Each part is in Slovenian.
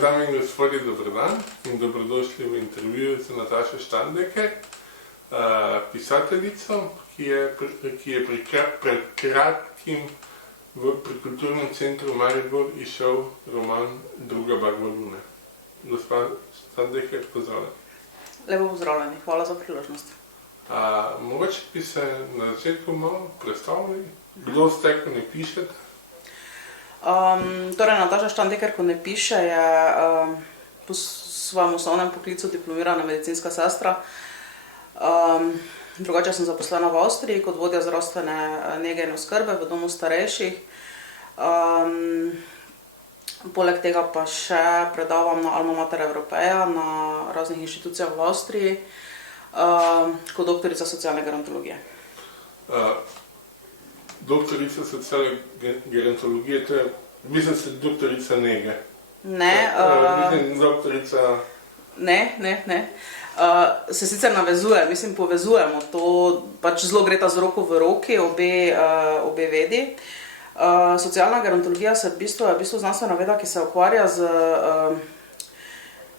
dame in gospodje, dober dan in dobrodošli v intervjuju z Natašo Štandeker, pisateljico, ki je pred kratkim pri Kulturnem centru Maribor izšel roman Druga barva lune. Gospa Štandeker, pozdravljeni. Lepo pozdravljeni, hvala za priložnost. Mogoče bi se na začetku malo predstavili, kdo ste, ko ne pišete? Torej, Nataša Štandeker, ko ne piše, je po svojem osnovnem poklicu diplomirana medicinska sestra. Drugače sem zaposlena v Avstriji kot vodja zdravstvene nege in oskrbe v domu starejših. Poleg tega pa še predavam na Alma Mater Europeja na raznih inštitucijah v Avstriji kot doktorica socialne gerontologije. Doktorica socialne gerontologije, to je, mislim, se doktorica nege. Ne. Mislim, doktorica... Ne. Se sicer navezuje, mislim, povezujemo to, pač zelo gre ta z roko v roki, obe vedi. Socialna gerontologija je v bistvu znanstvena veda, ki se ukvarja z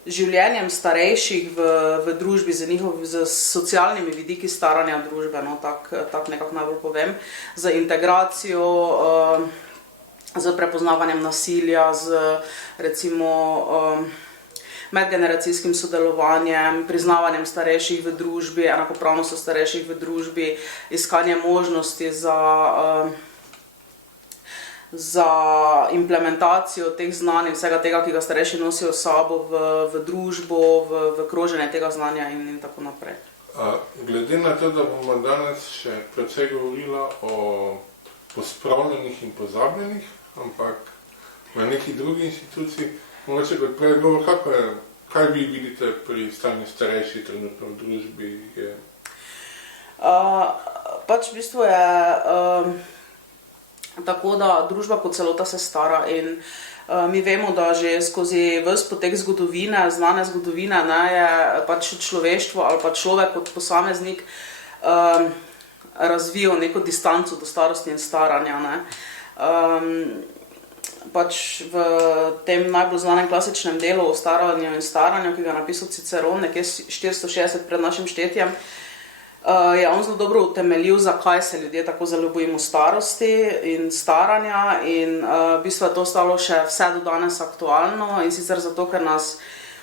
življenjem starejših v družbi, z socialnimi vidiki staranja družbe, no, tak nekako najbolj povem, z integracijo, z prepoznavanjem nasilja, z recimo medgeneracijskim sodelovanjem, priznavanjem starejših v družbi, enakopravnostjo starejših v družbi, iskanje možnosti za implementacijo teh znanj in vsega tega, ki ga starejši nosijo s sabo v družbo, v kroženje tega znanja in tako naprej. Glede na to, da bomo danes še precej govorila o pospravljenih in pozabljenih, ampak v neki drugi instituciji, mogoče kot pregovor, kaj vi vidite pri stanju starejših trenutno v družbi? Pač v bistvu je tako, da družba kot celota se stara in mi vemo, da že skozi ves potek zgodovine, znane zgodovine, je pač človeštvo ali pa človek kot posameznik razvijal neko distanco do starosti in staranja. Pač v tem najbolj znanem klasičnem delu o staranju in staranju, ki ga je napisal Ciceron, nekje 460 pred našim štetjem, je on zelo dobro utemeljil, zakaj se ljudje tako zelo bojimo starosti in staranja in v bistvu je to ostalo še vse do danes aktualno in sicer zato, ker nas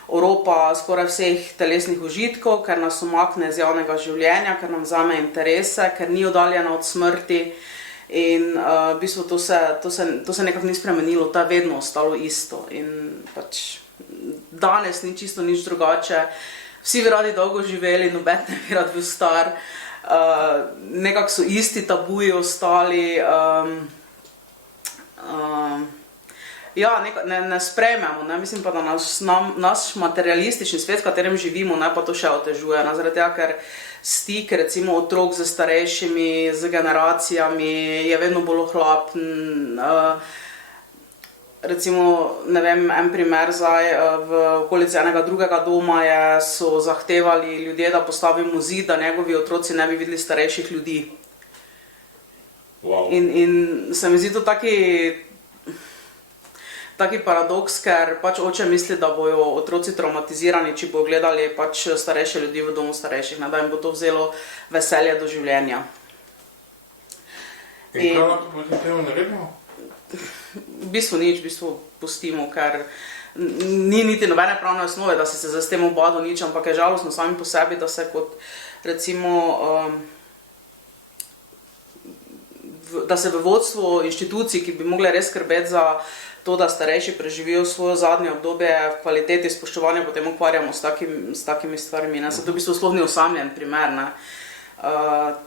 oropa skoraj vseh telesnih užitkov, ker nas umakne z javnega življenja, ker nam vzame interese, ker ni oddaljena od smrti. In v bistvu to se nekako ni spremenilo, to je vedno ostalo isto in pač danes ni čisto nič drugače, vsi bi radi dolgo živeli, noben ne bi rad bil star, nekako so isti tabuji ostali, ne sprejmemo, mislim pa, da naš materialistični svet, v katerem živimo, pa to še otežuje, zaradi tega, ker stik, recimo otrok z starejšimi, z generacijami, je vedno bolj ohlapen. Recimo, ne vem, en primer zdaj, v okolici enega drugega doma so zahtevali ljudje, da postavimo zid, da njegovi otroci ne bi videli starejših ljudi. Wow. In se mi zdi to taki paradoks, ker pač oče misli, da bojo otroci traumatizirani, če bojo gledali pač starejše ljudi v domu starejših, da jim bo to vzelo veselje do življenja. In kaj lahko proti temu naredimo? V bistvu nič, v bistvu pustimo, ker ni niti nobene pravne osnove, da si se s tem obadil nič, ampak je žalostno sami po sebi, da se kot recimo da se v vodstvu inštitucij, ki bi mogle res skrbeti za to, da starejši preživijo svojo zadnje obdobje v kvaliteti spoštovanja, potem ukvarjamo s takimi stvarmi. To v bistvu sploh ni osamljen primer,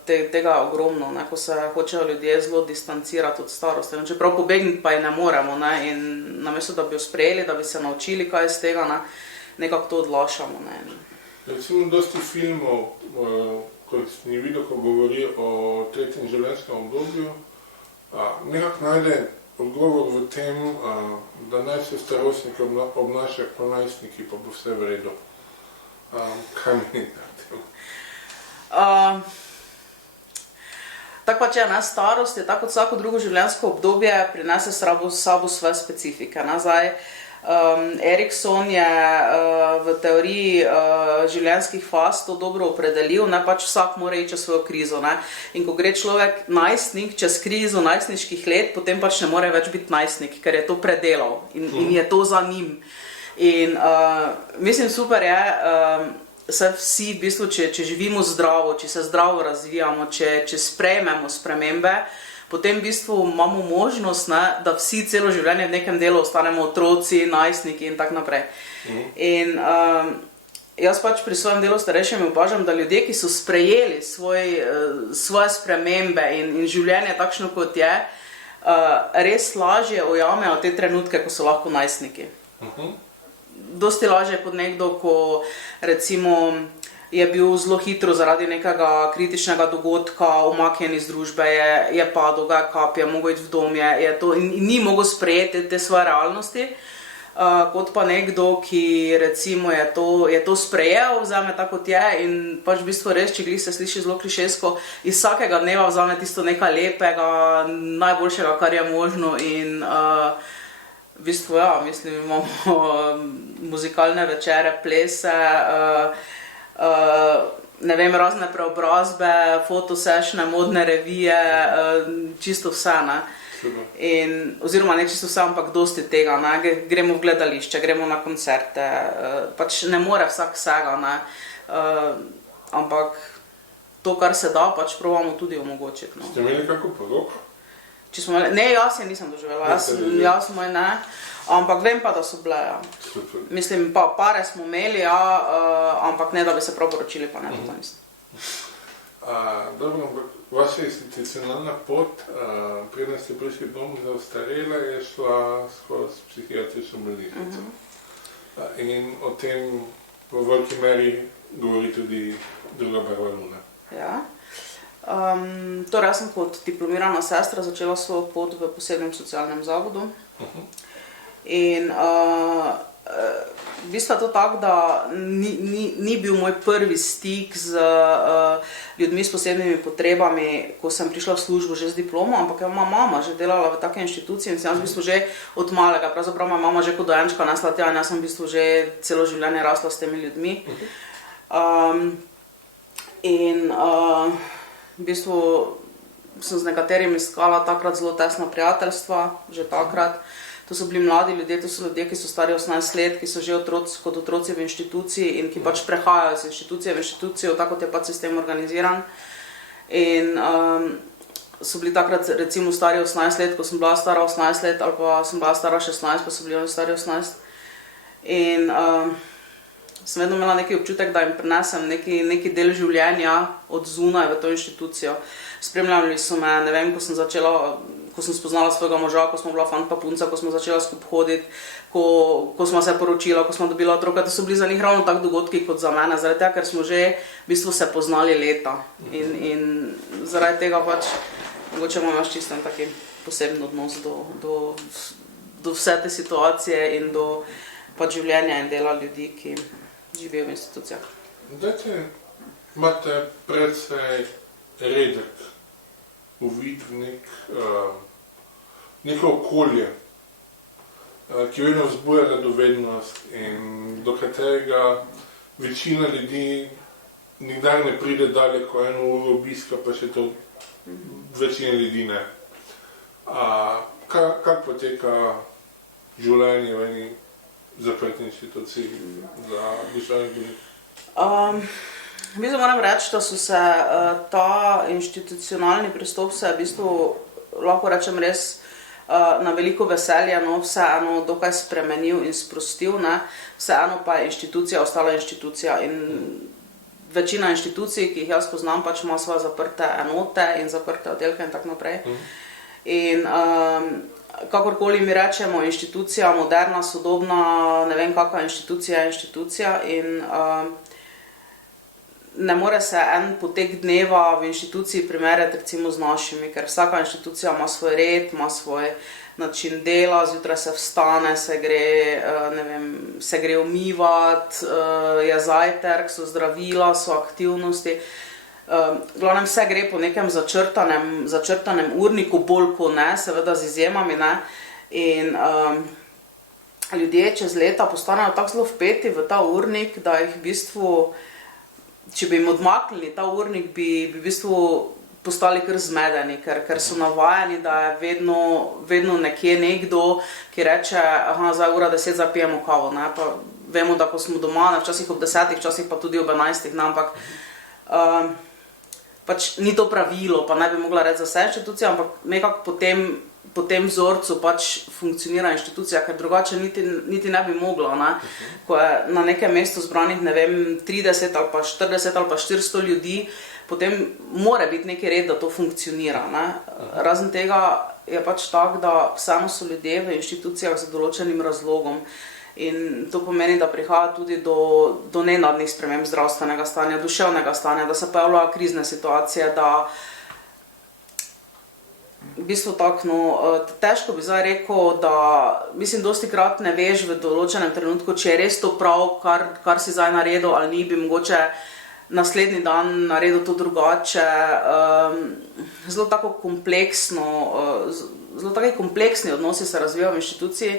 tega je ogromno, ko se hočejo ljudje zelo distancirati od starosti. Čeprav pobegniti pa je ne moremo in namesto, da bi jo sprejeli, da bi se naučili kaj iz tega, nekako to odlašamo. Recimo, dosti filmov, kot sem jih videl, ko govori o tretjem življenjskem obdobju, nekako najde odgovor v tem, da naj se starostniki obnašajo kot najstniki, pa bo vse v redu. Kaj menite o tem? Tako pač je, starost je tako kot vsako drugo življenjsko obdobje, prinese s sabo svoje specifike. Zdaj, Erikson je v teoriji življenjskih faz to dobro opredelil, ne, pač vsak mora iti čez svojo krizo, ne. In ko gre človek najstnik čez krizo najstniških let, potem pač ne more več biti najstnik, ker je to predelal in je to za njim. In mislim, super je, se vsi, v bistvu, če živimo zdravo, če se zdravo razvijamo, če sprejmemo spremembe, potem v bistvu imamo možnost, ne, da vsi celo življenje v nekem delu ostanemo otroci, najstniki in tako naprej. In jaz pač pri svojem delu starejšem opažam, da ljudje, ki so sprejeli svoje spremembe in življenje takšno, kot je, res lažje ujamejo te trenutke, ko so lahko najstniki. Dosti lažje kot nekdo, ko recimo je bil zelo hitro zaradi nekega kritičnega dogodka umaknjen iz družbe, je padel, ga je kap, je mogel iti v dom, in ni mogel sprejeti te svoje realnosti, kot pa nekdo, ki recimo je to sprejel, vzame tako, kot je in pač v bistvu res, če glih se sliši zelo klišejsko, iz vsakega dneva vzame tisto nekaj lepega, najboljšega, kar je možno in v bistvu, ja, mislim, imamo muzikalne večere, plese, ne vem, razne preobrazbe, fotosešne, modne revije, čisto vse, ne. Oziroma ne čisto vse, ampak dosti tega, ne. Gremo v gledališče, gremo na koncerte, pač ne more vsak vsega, ne. Ampak to, kar se da, pač probamo tudi omogočiti, no. Ste imeli kako poroko? Ne, jaz je nisem doživela, jaz moj ne, ampak vem pa, da so bile, ja. Super. Mislim, pa pare smo imeli, ja, ampak ne, da bi se prav poročili, pa ne, to mislim. Dobro, ampak vaša institucionalna pot, preden ste prišli dom za ostarele, je šla skozi psihiatrično bolnišnico. In o tem v veliki meri govori tudi druga barva Luna. Ja. Torej, jaz sem kot diplomirana sestra začela svojo pot v posebnem socialnem zavodu. In v bistvu je to tako, da ni bil moj prvi stik z ljudmi s posebnimi potrebami, ko sem prišla v službo že z diplomo, ampak je moja mama že delala v take inštituciji in sem v bistvu že od malega, pravzaprav moja mama že kot dojenčka nesla tja in jaz sem v bistvu že celo življenje rasla s temi ljudmi. V bistvu sem z nekaterimi iskala takrat zelo tesna prijateljstva, že takrat. To so bili mladi ljudje, to so ljudje, ki so stari 18 let, ki so že kot otroci v inštituciji in ki pač prehajajo iz inštitucije v inštitucijo, tako kot je pač sistem organiziran. In so bili takrat recimo stari 18 let, ko sem bila stara 18 let, ali pa sem bila stara 16, pa so bili oni stari 18. In sem vedno imela neki občutek, da jim prinesem neki del življenja od zunaj v to inštitucijo. Spremljali so me, ne vem, ko sem spoznala svojega moža, ko smo bila fant pa punca, ko smo začela skupaj hoditi, ko smo se poročila, ko smo dobila otroka, to so bili za njih ravno tak dogodki kot za mene, zaradi tega, ker smo že v bistvu se poznali leta. In zaradi tega pač mogoče imam jaz čisto taki poseben odnos do vse te situacije in do pač življenja in dela ljudi, ki živijo v institucijah. Dajte, imate precej redek uvid v neko okolje, ki vedno vzbuja radovednost in do katerega večina ljudi nikdar ne pride daleko eno uro obiska, pa še to večina ljudi ne. Kak poteka življenje v eni zaprti inštituciji za duševne bolnike? Mislim, moram reči, da so se ta institucionalni pristop se v bistvu, lahko rečem res, na veliko veselje, no, vseeno dokaj spremenil in sprostil, ne, vseeno pa je inštitucija ostala inštitucija in večina inštitucij, ki jih jaz poznam, pač ima svoje zaprte enote in zaprte oddelke in tako naprej. In kakorkoli mi rečemo, inštitucija, moderna, sodobna, ne vem kakva inštitucija je inštitucija in ne more se en potek dneva v inštituciji primerjati recimo z našimi, ker vsaka inštitucija ima svoj red, ima svoj način dela, zjutraj se vstane, se gre umivati, je zajtrk, so zdravila, so aktivnosti. Glavnem vse gre po nekem začrtanem urniku, bolj ko ne, seveda z izjemami, ne. In ljudje čez leta postanejo tako zelo vpeti v ta urnik, da jih v bistvu, če bi jim odmaknili ta urnik, bi v bistvu postali kar zmedeni, ker so navajeni, da je vedno nekje nekdo, ki reče, aha, zdaj ura 10, zdaj pijemo kavo, ne, pa vemo, da ko smo doma, ne, včasih ob 10, včasih pa tudi ob 11, ne, ampak pač ni to pravilo, pa ne bi mogla reči za vse inštitucije, ampak nekako po tem vzorcu pač funkcionira inštitucija, ker drugače niti ne bi mogla, ne, ko je na nekem mestu zbranih, ne vem, 30 ali pa 40 ali pa 400 ljudi, potem mora biti neki red, da to funkcionira, ne. Razen tega je pač tak, da vseeno so ljudje v inštitucijah z določenim razlogom in to pomeni, da prihaja tudi do nenadnih sprememb zdravstvenega stanja, duševnega stanja, da se pojavljajo krizne situacije, da v bistvu tako, no, težko bi zdaj rekel, da mislim, dostikrat ne veš v določenem trenutku, če je res to prav, kar si zdaj naredil ali ni, bi mogoče naslednji dan naredil to drugače, zelo tako kompleksni odnosi se razvijajo v inštituciji.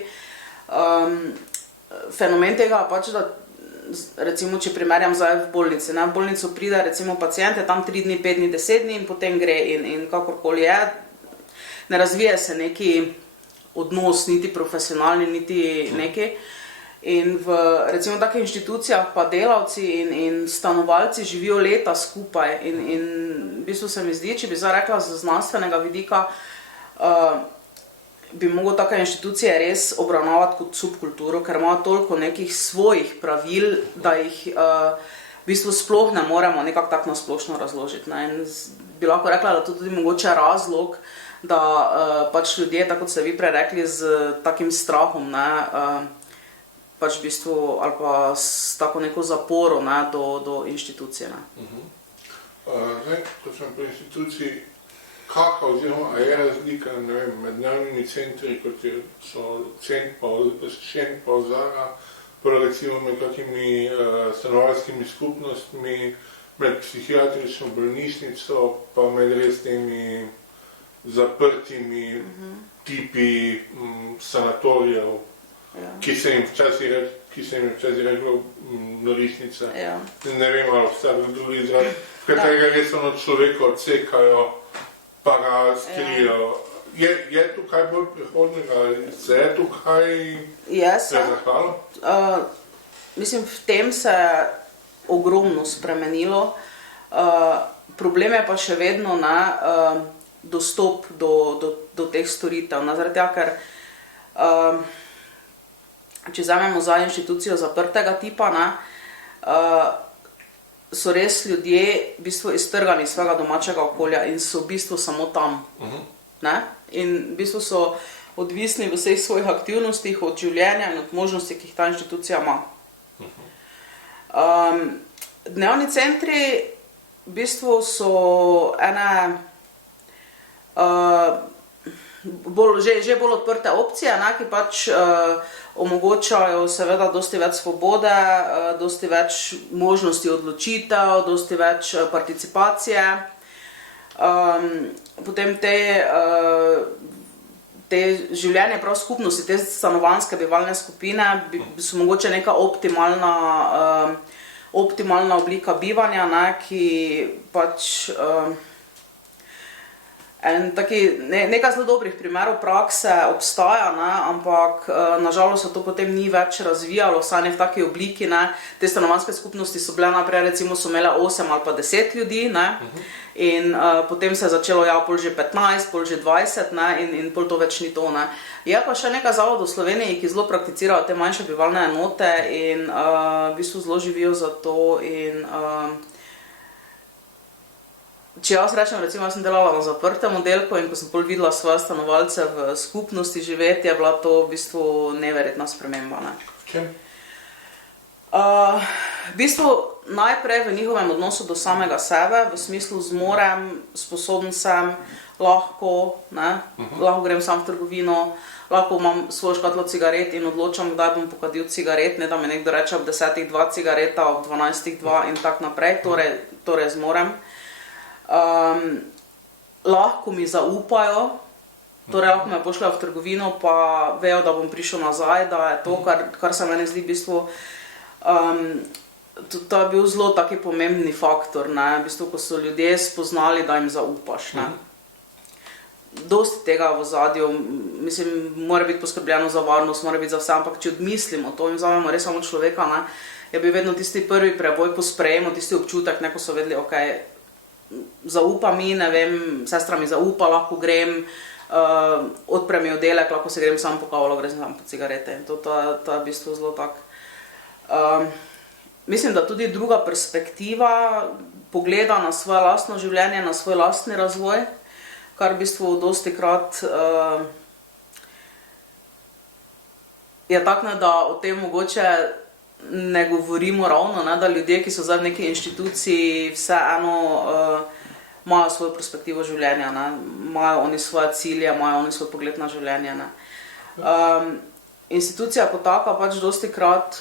Fenomen tega pač, da recimo, če primerjam zdaj v bolnici, ne, v bolnico pride recimo pacient, je tam 3 dni, 5 dni, 10 dni in potem gre in kakorkoli je, ne razvije se neki odnos, niti profesionalni, niti neki. In v recimo takih inštitucijah pa delavci in stanovalci živijo leta skupaj in v bistvu se mi zdi, če bi zdaj rekla z znanstvenega vidika, bi mogel take inštitucije res obravnavati kot subkulturo, ker imajo toliko nekih svojih pravil, da jih v bistvu sploh ne moremo nekako tako nasplošno razložiti, ne. In bi lahko rekla, da to tudi mogoče razlog, da pač ljudje, tako kot ste vi prej rekli, z takim strahom, ne, pač v bistvu, ali pa s tako neko zaporo, ne, do inštitucije, ne. Zdaj, ko sem pri inštituciji, kakva oziroma je razlika, ne vem, med javnimi centri, kot so Cent pa Ozara, pa recimo med kakimi stanovalskimi skupnostmi, med psihiatrično bolnišnico, pa med res temi zaprtimi tipi sanatorijev, ki se jim včasih reklo norišnica. Ne vem, ali vsak drugi izraz, v katerega res ono človeka odsekajo, pa ga skrijo. Je tukaj bolj prihodnega? Se je tukaj razahalo? Mislim, v tem se je ogromno spremenilo. Problem je pa še vedno, ne, dostop do teh storitev. Zaradi tega, ker če vzamemo za inštitucijo zaprtega tipa, ne, so res ljudje v bistvu iztrgani iz svojega domačega okolja in so v bistvu samo tam. Ne? In v bistvu so odvisni v vseh svojih aktivnostih od življenja in od možnosti, ki jih ta inštitucija ima. Dnevni centri v bistvu so ene že bolj odprte opcije, ne, ki pač omogočajo seveda dosti več svobode, dosti več možnosti odločitev, dosti več participacije. Potem te življenje prav skupnosti, te stanovanjske bivalne skupine so mogoče neka optimalna oblika bivanja, ne, ki pač nekaj zelo dobrih primerov prakse obstaja, ne, ampak nažalost se to potem ni več razvijalo, vsaj ne v taki obliki, ne. Te stanovanjske skupnosti so bile naprej, recimo so imele 8 ali pa 10 ljudi, ne, in potem se je začelo, ja, pol že 15, pol že 20, ne, in pol to več ni to, ne. Je pa še nekaj zavodov v Sloveniji, ki zelo prakticirajo te manjše bivalne enote in v bistvu zelo živijo za to in če jaz rečem, recimo, jaz sem delala na zaprtem oddelku in ko sem pol videla svoje stanovalce v skupnosti živeti, je bila to v bistvu neverjetna sprememba, ne. Čem? V bistvu najprej v njihovem odnosu do samega sebe, v smislu zmorem, sposoben sem, lahko, ne, lahko grem sam v trgovino, lahko imam svojo škatlo cigaret in odločam, kdaj bom pokadil cigaret, ne da mi nekdo reče ob 10 2 cigareta, ob 12 2 in tak naprej, torej zmorem. Lahko mi zaupajo, Torej, lahko me pošljajo v trgovino, pa vejo, da bom prišel nazaj, da je to, kar se meni zdi v bistvu, to je bil zelo taki pomembni faktor, ne, v bistvu, ko so ljudje spoznali, da jim zaupaš, ne. Dosti tega v ozadju, mislim, mora biti poskrbljeno za varnost, mora biti za vse, ampak če odmislimo to in vzamemo res samo človeka, ne, je bil vedno tisti prvi preboj po sprejemu, tisti občutek, ne, ko so vedeli, ok, zaupa mi, ne vem, sestra mi zaupa, lahko grem, odpre mi oddelek, lahko se grem sam po kavlo, grem sam po cigarete in to je v bistvu zelo tak. Mislim, da tudi druga perspektiva pogleda na svoje lastno življenje, na svoj lastni razvoj, kar v bistvu dostikrat je tako, da o tem mogoče ne govorimo ravno, ne, da ljudje, ki so zdaj v neki inštituciji, vseeno imajo svojo perspektivo življenja, ne, imajo oni svoje cilje, imajo oni svoj pogled na življenje. Ne. Institucija kot taka pač dostikrat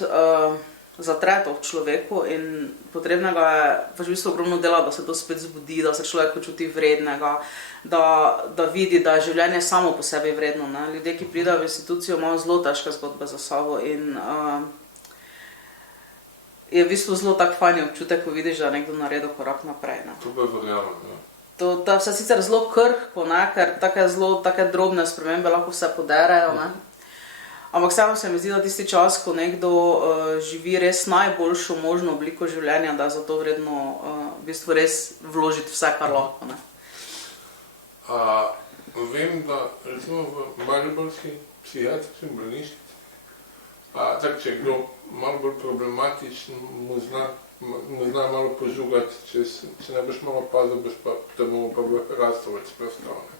zatre to v človeku in potrebnega je pač v bistvu ogromno dela, da se to spet zbudi, da se človek počuti vrednega, da vidi, da je življenje samo po sebi vredno. Ne. Ljudje, ki pridejo v institucijo, imajo zelo težke zgodbe za sabo in je v bistvu zelo tak fajn občutek, ko vidiš, da je nekdo naredil korak naprej. Ne. To pa verjamem, ja. To je vse sicer zelo krhko, ne, ker take drobne spremembe lahko vse poderejo, ne. Ampak vseeno se mi zdi, da tisti čas, ko nekdo živi res najboljšo možno obliko življenja, da je zato vredno v bistvu res vložiti vse, kar lahko. Ne. Vem, da recimo v mariborski psihiatrični bolnišnici, tako če je kdo malo bolj problematičen, mu zna malo požugati, če ne boš malo pazil, te bomo pa rastovec prestavljali.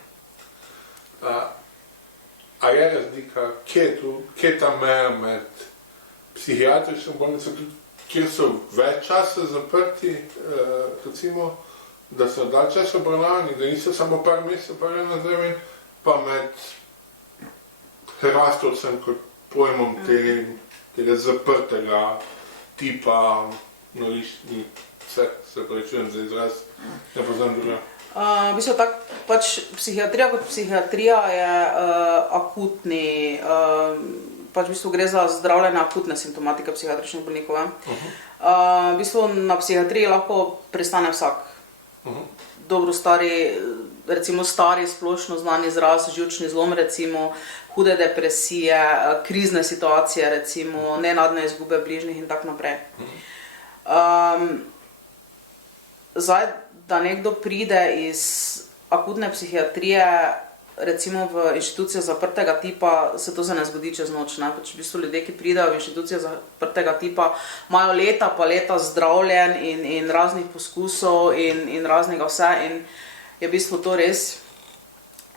A je razlika, kje je ta meja med psihiatrično bolnico, kjer so več časa zaprti, recimo, da so dalj časa obravnavani, da niso samo par mesecev, par let nazaj, pa med hrastovcem kot pojmom tega zaprtega tipa, se pravičujem za izraz, ne poznam druga. V bistvu tak, pač psihiatrija kot psihiatrija je akutni, pač v bistvu gre za zdravljenje akutne simptomatike psihiatričnih bolnikov. V bistvu na psihiatriji lahko pristane vsak. Dobro stari, recimo stari splošno znan izraz, živčni zlom recimo, hude depresije, krizne situacije recimo, nenadne izgube bližnjih in tako naprej. Zdaj, da nekdo pride iz akutne psihiatrije, recimo v inštitucijo zaprtega tipa, se to ne zgodi čez noč. Ne? Pač v bistvu ljudje, ki pridejo v inštitucijo zaprtega tipa, imajo leta pa leta zdravljenj in raznih poskusov in raznega vse in je v bistvu to res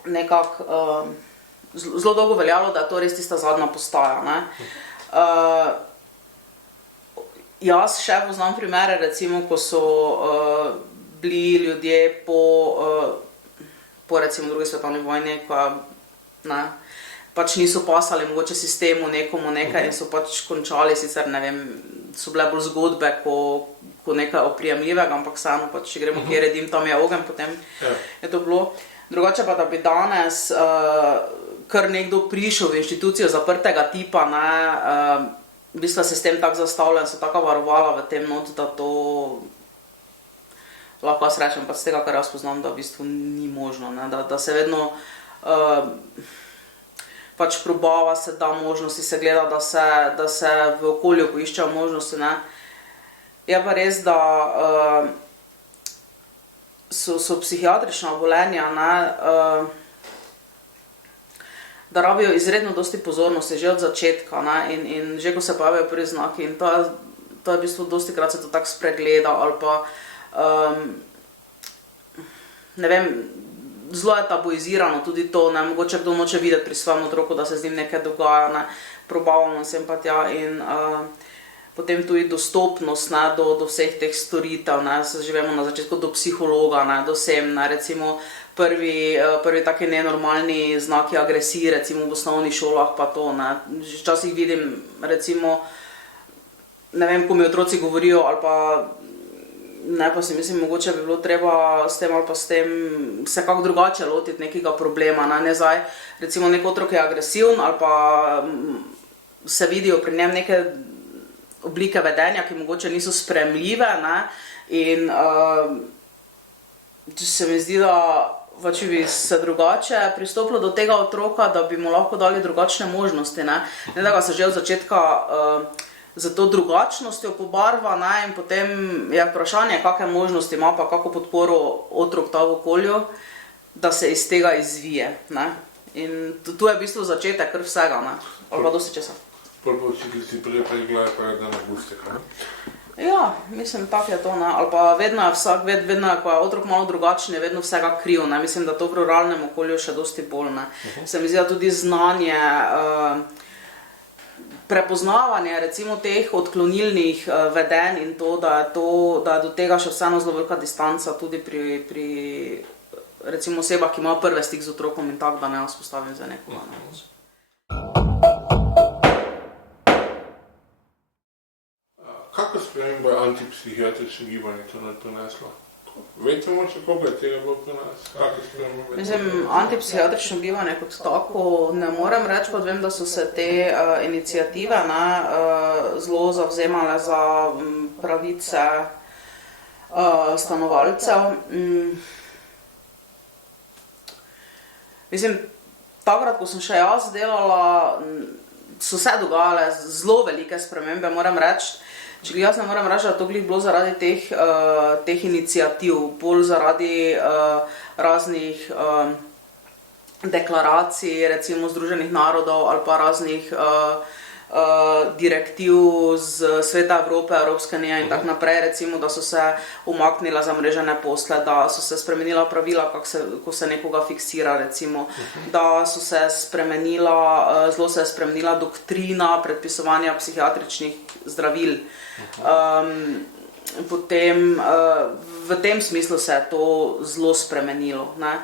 nekako zelo dolgo veljalo, da je to res tista zadnja postaja. Ne? Jaz še poznam primere, recimo, ko so bili ljudje po recimo drugi svetovni vojni, ko pač niso pasali mogoče sistemu nekomu nekaj in so pač končali, sicer ne vem, so bile bolj zgodbe ko nekaj oprijemljivega, ampak vseeno pač, če gremo kje redim, tam je ogenj, potem je to bilo. Drugače pa, da bi danes kar nekdo prišel v inštitucijo zaprtega tipa, v bistvu se s tem tako zastavljen, so taka varovala v tem not, da to lahko jaz rečem, pa z tega, kar jaz poznam, da v bistvu ni možno, ne? Da se vedno pač probava, se da možnosti, se gleda, da se v okolju poiščejo možnosti. Ne? Je pa res, da so psihiatrična obolenja, ne? Da rabijo izredno dosti pozornosti, že od začetka, ne? In že ko se pojavijo prvi znaki in to je v bistvu dostikrat se to tako spregleda ali pa ne vem, zelo je tabuizirano tudi to, ne, mogoče kdo noče videti pri svojem otroku, da se z njim nekaj dogaja, ne, probavamo sem pa tja in potem tudi dostopnost, ne, do vseh teh storitev, ne, se živimo na začetku do psihologa, ne, do sem, ne, recimo prvi taki nenormalni znaki agresije, recimo v osnovnih šolah pa to, ne, včasih vidim, recimo, ne vem, ko mi otroci govorijo ali pa ne pa si mislim, mogoče bi bilo treba s tem ali pa s tem se kako drugače lotiti nekega problema, ne zdaj, recimo nek otrok je agresiven ali pa se vidijo pri njem neke oblike vedenja, ki mogoče niso sprejemljive, ne, in se mi zdi, da če bi se drugače pristopilo do tega otroka, da bi mu lahko dali drugačne možnosti, ne da ga se že od začetka za to drugačnostjo pobarva, ne, in potem je vprašanje, kakšne možnosti ima pa kako podporo otrok ta v okolju, da se iz tega izvije, ne. In tu je v bistvu začetek kar vsega, ne, ali pa dosti česa. Prvo učiteljici prej gledajo, da ne boste, kaj? Ja, mislim, tako je to, ne, ali pa vedno je, ko je otrok malo drugačen, je vedno vsega kriv, ne, mislim, da to v ruralnem okolju še dosti bolj, ne. Se mi zdi, da tudi znanje, prepoznavanje recimo teh odklonilnih vedenj in to, da je do tega še vseeno zelo velika distanca tudi pri recimo osebah, ki imajo prvi stik z otrokom in tako, da ne vzpostavim za nekoga. Kako spremembo je antipsihiatrično gibanje to prineslo? Veste moče, koliko je tega bilo pri nas? Mislim, antipsihiatrično gibanje kot tako ne morem reči, pa vem, da so se te iniciative zelo zavzemale za pravice stanovalcev. Mislim, takrat, ko sem še jaz delala, so se dogajale zelo velike spremembe, moram reči. Če jaz ne moram reči, da to bilo zaradi teh iniciativ, bolj zaradi raznih deklaracij, recimo Združenih narodov ali pa raznih direktiv z Sveta Evrope, Evropske unije in tako naprej, recimo, da so se umaknile zamrežene posle, da so se spremenila pravila, ko se nekoga fiksira, recimo, da so se zelo se je spremenila doktrina predpisovanja psihiatričnih zdravil. Potem v tem smislu se je to zelo spremenilo, ne.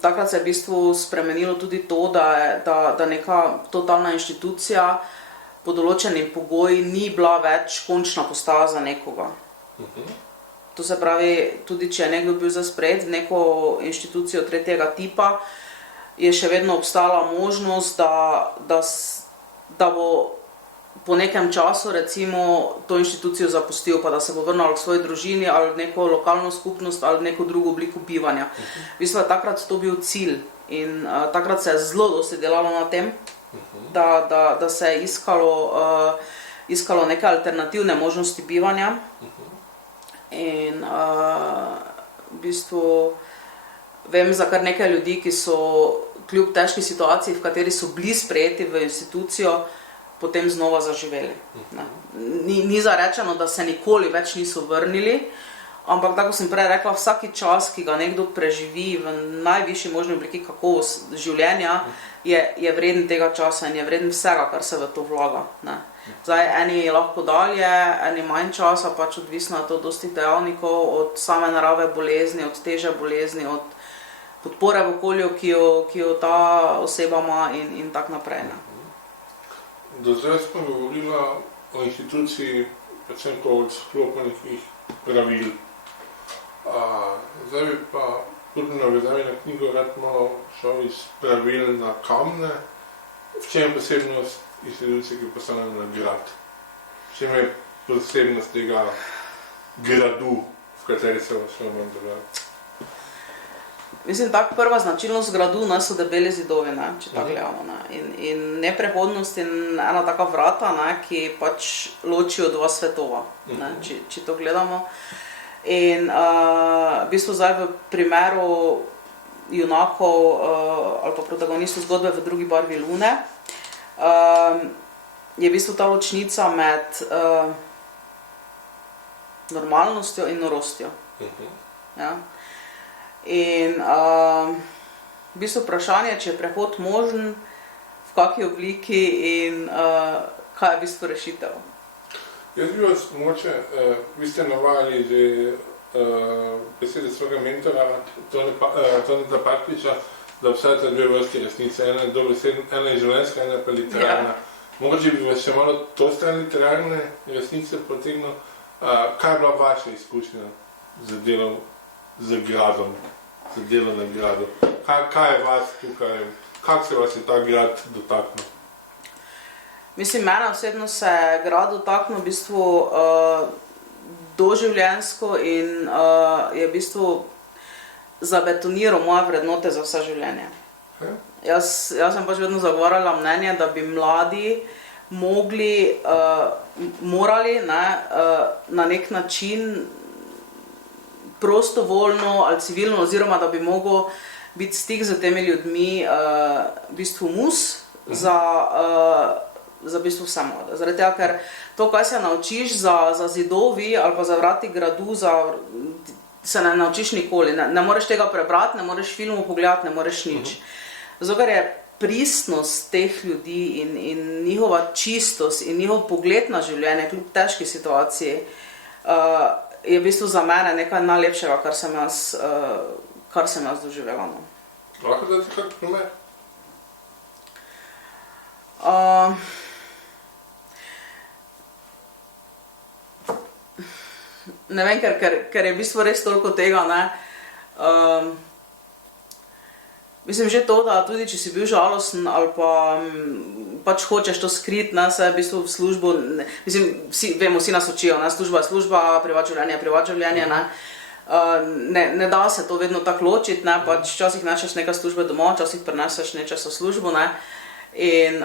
Takrat se je v bistvu spremenilo tudi to, da neka totalna inštitucija po določenih pogoji ni bila več končna postaja za nekoga. To se pravi, tudi če je nekdo bil sprejet v neko inštitucijo tretjega tipa, je še vedno obstala možnost, da bo po nekem času recimo to inštitucijo zapustil, pa da se bo vrnil k svoji družini ali v neko lokalno skupnost ali v neko drugo obliko bivanja. V bistvu je takrat to bil cilj in takrat se je zelo dosti delalo na tem, da se je iskalo neke alternativne možnosti bivanja in v bistvu vem za kar nekaj ljudi, ki so kljub težki situaciji, v kateri so bili sprejeti v institucijo, potem znova zaživeli. Ni zarečeno, da se nikoli več niso vrnili, ampak tako sem prej rekla, vsaki čas, ki ga nekdo preživi v najvišji možni obliki kakovost življenja, je vreden tega časa in je vreden vsega, kar se v to vlaga. Zdaj, eni lahko dalje, eni manj časa, pač odvisno je to dosti dejavnikov, od same narave bolezni, od teže bolezni, od podpore v okolju, ki jo ta oseba ima in tako naprej. Do zdaj smo govorila o inštituciji, predvsem to od sklopljenih pravil. Zdaj bi pa tudi navezavi na knjigo rad malo šel iz pravil na kamne. V čem je posebnost institucije, ki je postavljena na grad? V čem je posebnost tega gradu, v kateri se v manj dogaja? Mislim, tako prva značilnost gradu so debeli zidovi, če tako gledamo. In neprehodnost in ena taka vrata, ki pač ločijo dva svetova, če to gledamo. In v bistvu zdaj v primeru junakov ali pa protagonistov zgodbe v drugi barvi Lune je v bistvu ta ločnica med normalnostjo in norostjo. In v bistvu vprašanje, če je prehod možen, v kakšni obliki in kaj je v bistvu rešitev. Jaz bi vas mogoče, vi ste navajali že besede svojega mentora, Toneta Parkliča, da obstajata dve vrsti resnice, ena je življenjska, ena je pa literarna. Mogoče bi vas še malo to strani literarne resnice potegnil, Kaj je bila vaša izkušnja z delom z gradom, z delom na gradu? Kaj je vas tukaj, kako se vas je ta grad dotaknil? Mislim, mene osebno se je grad dotaknil v bistvu doživljenjsko in je v bistvu zabetoniral moje vrednote za vse življenje. Jaz sem pač vedno zagovarjala mnenje, da bi mladi morali na nek način prostovoljno ali civilno, oziroma da bi mogel biti stik z temi ljudmi v bistvu mus za v bistvu vse mlade. Zaradi tega, ker to, kaj se naučiš za zidovi ali pa za vrati gradu, se ne naučiš nikoli. Ne moreš tega prebrati, ne moreš filmu pogledati, ne moreš nič. Zato, ker je pristnost teh ljudi in njihova čistost in njihov pogled na življenje kljub težki situaciji je v bistvu za mene nekaj najlepšega, kar sem jaz doživela. Lahko da ti kak primer? Ne vem, ker je v bistvu res toliko tega, mislim že to, da tudi če si bil žalosten ali pa pač hočeš to skriti, se v bistvu v službo, mislim, vemo, vsi nas učijo, služba je služba, privat življenje je privat življenje, ne da se to vedno tako ločiti, pač včasih nečeš nekaj službe domov, včasih preneseš nečes v službo, in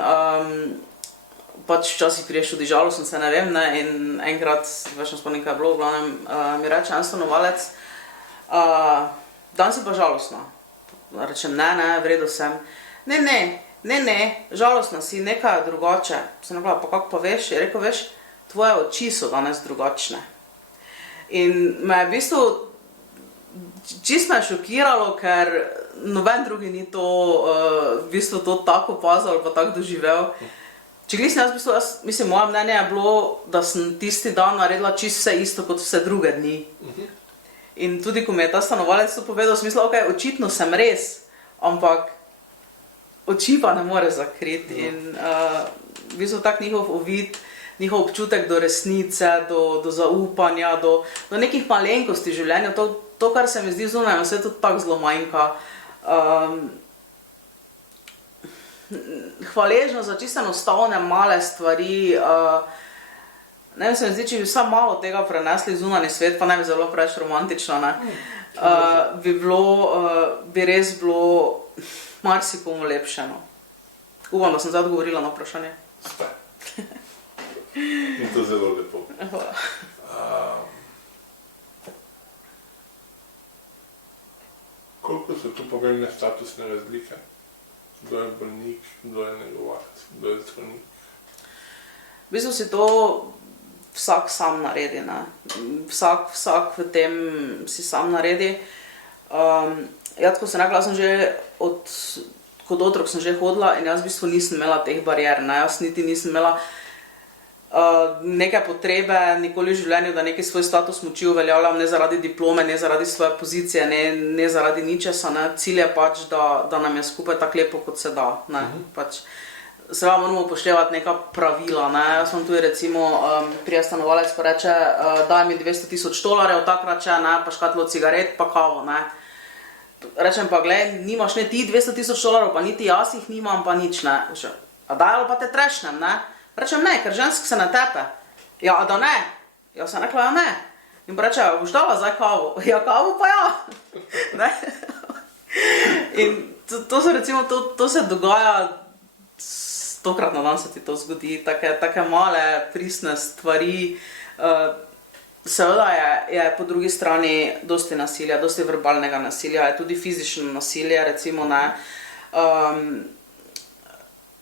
pač včasih priješ tudi žalosten, se ne vem, in enkrat, več ne spomnim, kaj je bilo, v glavnem mi reče en stanovalec, dan si pa žalostna. Rečem, ne, v redu sem. Ne, žalostna si, nekaj je drugače. Sem rekla, pa kako pa veš? Je rekel, veš, tvoje oči so danes drugačne. In me je v bistvu, čisto me je šokiralo, ker noben drugi ni to, v bistvu to tako opazil ali pa tako doživel. Če glisem, mislim, moje mnenje je bilo, da sem tisti dan naredila čisto vse isto kot vse druge dni. In tudi, ko mi je ta stanovalec to povedal, sem mislila, ok, očitno sem res, ampak oči pa ne more zakriti. In v bistvu tak njihov uvid, njihov občutek do resnice, do zaupanja, do nekih malenkosti življenja, to, kar se mi zdi zunaj, vse to tako zelo manjka. Hvaležno za čisto enostavne, male stvari. Ne vem, se mi zdi, če bi vsaj malo tega prenesli zunanji svet, pa ne bi zelo preveč romantično, bi res bilo marsikomu lepše. Upam, da sem zdaj odgovorila na vprašanje. In to zelo lepo. Koliko so tu pomembne statusne razlike? Kdo je bolnik, kdo je negovalec, kdo je zdravnik? V bistvu si to vsak sam naredi, vsak v tem si sam naredi. Jaz, ko sem rekla, sem že kot otrok sem že hodila in jaz v bistvu nisem imela teh barijer, jaz niti nisem imela neke potrebe nikoli v življenju, da neki svoj status moči uveljavljam, ne zaradi diplome, ne zaradi svoje pozicije, ne zaradi ničesa, cilj je pač, da nam je skupaj tako lepo, kot se da, pač. Seveda moramo upoštevati neka pravila, jaz vam tudi recimo prije stanovalec pa reče, daj mi $200,000, takrat če, pa škatlo cigaret, pa kavo, Rečem pa, glej, nimaš ne ti $200,000, pa niti jaz jih nimam, pa nič, A daj, ali pa te trešnem, Rečem, ne, ker žensk se ne tepe. Ja, da ne. Jaz sem rekla, ja, ne. In pa reče, boš dala zdaj kavo? Ja, kavo pa ja. In to se recimo, to se dogaja 100-krat na dan se ti to zgodi, take male, pristne stvari. Seveda je po drugi strani dosti nasilja, dosti verbalnega nasilja, je tudi fizično nasilje, recimo,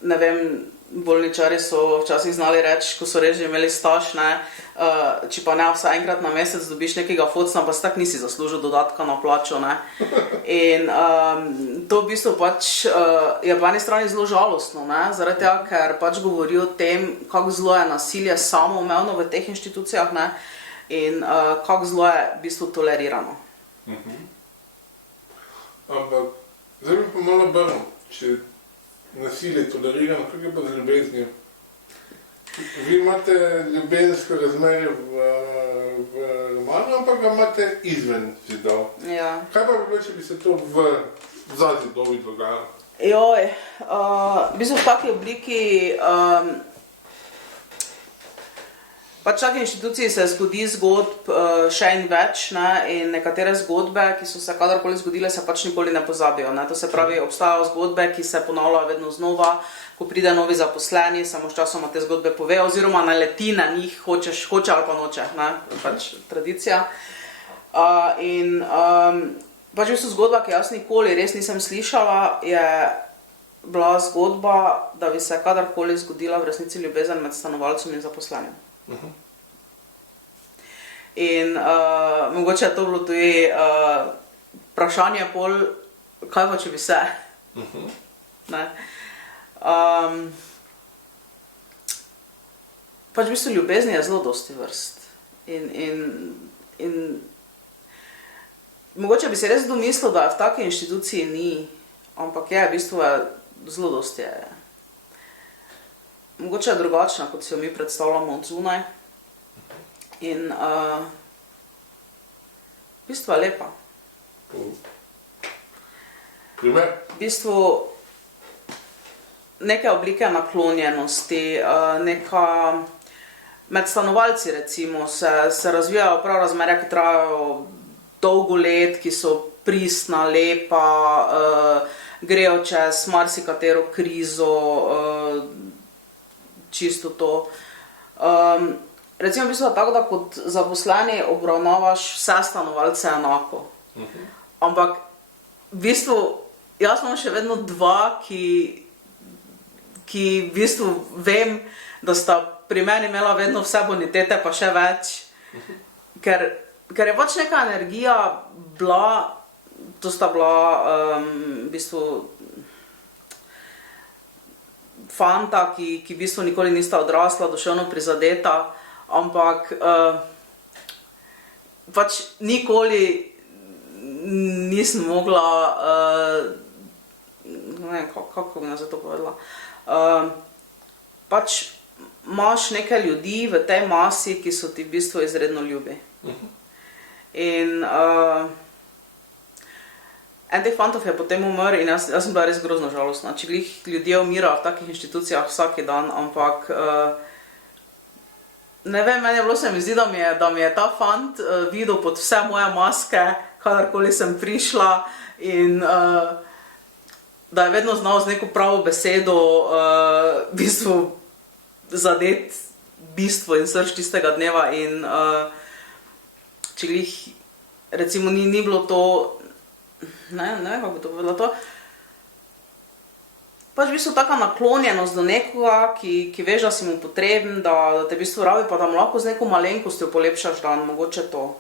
ne vem, bolničari so včasih znali reči, ko so res že imeli staž, če pa ne vsaj enkrat na mesec dobiš nekega focna, pa si tak nisi zaslužil dodatka na plačo, In to v bistvu pač je po eni strani zelo žalostno, zaradi tega, ker pač govori o tem, kako zelo je nasilje samoumevno v teh inštitucijah, in kako zelo je v bistvu tolerirano. Ampak, zdaj bi pa malo obrnil, če nasilje je tolerirano, kako je pa z ljubeznijo? Vi imate ljubezensko razmerje v romanu, ampak ga imate izven zidov. Ja. Kaj pa bi bilo, če bi se to za zidovi dogajalo? Joj, v bistvu v taki obliki, pač v taki inštituciji se zgodi zgodb še in več, ne, in nekatere zgodbe, ki so se kadarkoli zgodile, se pač nikoli ne pozabijo. Ne. To se pravi, obstajajo zgodbe, ki se ponavljajo vedno znova, ko pride novi zaposleni, samo sčasoma te zgodbe pove, oziroma naleti na njih, hoče ali pa noče, ne, pač tradicija. Pač v bistvu zgodba, ki jaz nikoli res nisem slišala, je bila zgodba, da bi se kadarkoli zgodila v resnici ljubezen med stanovalcem in zaposlenim. In mogoče je to bilo tudi vprašanje pol, kaj pa če bi se. Ne? Pač v bistvu ljubezni je zelo dosti vrst. In mogoče bi si res domislil, da v taki inštituciji ni, ampak je, v bistvu je zelo dosti je. Mogoče je drugačna, kot si jo mi predstavljamo od zunaj. In v bistvu je lepa. Primer? V bistvu neke oblike naklonjenosti, med stanovalci recimo se razvijajo prav razmerja, ki trajajo dolgo let, ki so pristna, lepa, grejo čez marsikatero krizo, čisto to. Recimo v bistvu tako, da kot zaposleni obravnavaš vse stanovalce enako. Ampak v bistvu jaz imam še vedno dva, ki v bistvu vem, da sta pri meni imela vedno vse bonitete, pa še več. Ker je pač neka energija bila, to sta bila v bistvu fanta, ki v bistvu nikoli nista odrasla, duševno prizadeta, ampak pač nikoli nisem mogla, ne vem, kako bi nazaj to povedala, pač imaš neke ljudi v tej masi, ki so ti v bistvu izredno ljubi. In en teh fantov je potem umrl in jaz sem bila res grozno žalostna. Če ljudje umirajo v takih inštitucijah vsak dan, ampak ne vem, meni je bilo, se mi zdi, da mi je ta fant videl pod vse moje maske, kadarkoli sem prišla in da je vedno znal z neko pravo besedo v bistvu zadeti bistvo in srž tistega dneva in če recimo ni bilo to, ne vem, kako bi to povedala, to pač v bistvu taka naklonjenost do nekoga, ki veš, da si mu potreben, da te v bistvu rabi, pa da mu lahko z neko malenkostjo polepšaš dan, mogoče to.